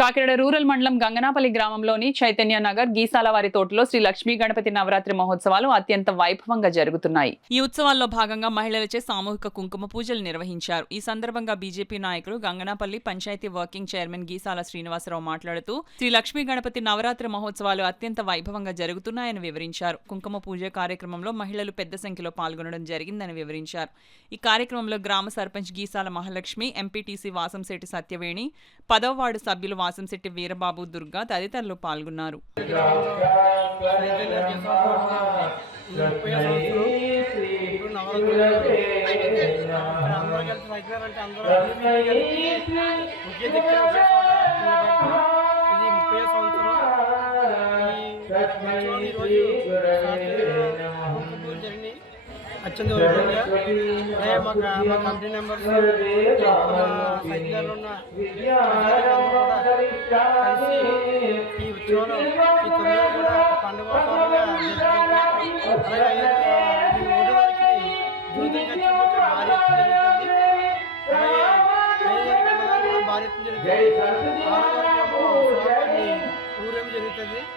Kakinada rural మండలం గంగనాపల్లి గ్రామంలోని చైతన్య నగర్ గీసాల వారి తోటలో శ్రీ లక్ష్మీ గణపతి నవరాత్రి మహోత్సవాలు అత్యంత వైభవంగా జరుగుతున్నాయి. ఈ ఉత్సవాల్లో భాగంగా మహిళలచే సామూహిక కుంకుమ పూజలు నిర్వహించారు. ఈ సందర్భంగా బీజేపీ నాయకులు గంగనాపల్లి పంచాయతీ వర్కింగ్ చైర్మన్ గీసాల శ్రీనివాసరావు మాట్లాడుతూ శ్రీ లక్ష్మీ గణపతి నవరాత్రి మహోత్సవాలు అత్యంత వైభవంగా జరుగుతున్నాయని వివరించారు. కుంకుమ పూజ కార్యక్రమంలో మహిళలు పెద్ద సంఖ్యలో పాల్గొనడం జరిగిందని వివరించారు. ఈ కార్యక్రమంలో గ్రామ సర్పంచ్ గీసాల మహాలక్ష్మి, ఎంపీటీసీ వాసంశెట్టి సత్యవేణి, 10వ వార్డు సభ్యులు వాసంశెట్టి వీరబాబు, దుర్గా తదితరులు పాల్గొన్నారు. అత్యంత వైభవంగా మా కమిటీ మెంబర్స్ సైకిల్లో ఉన్న కలిసి ఈ ఉత్సవంలో ఈ 9 కూడా పండుగ వాతావరణంగా అలాగే ఈ 3 వారికి జ్యోతి ఖర్చు భారీ ఎత్తున జరుగుతుంది. అలాగే 5 భారీ ఎత్తున జరుగుతుంది. 6 వారికి ఊరేమి జరుగుతుంది.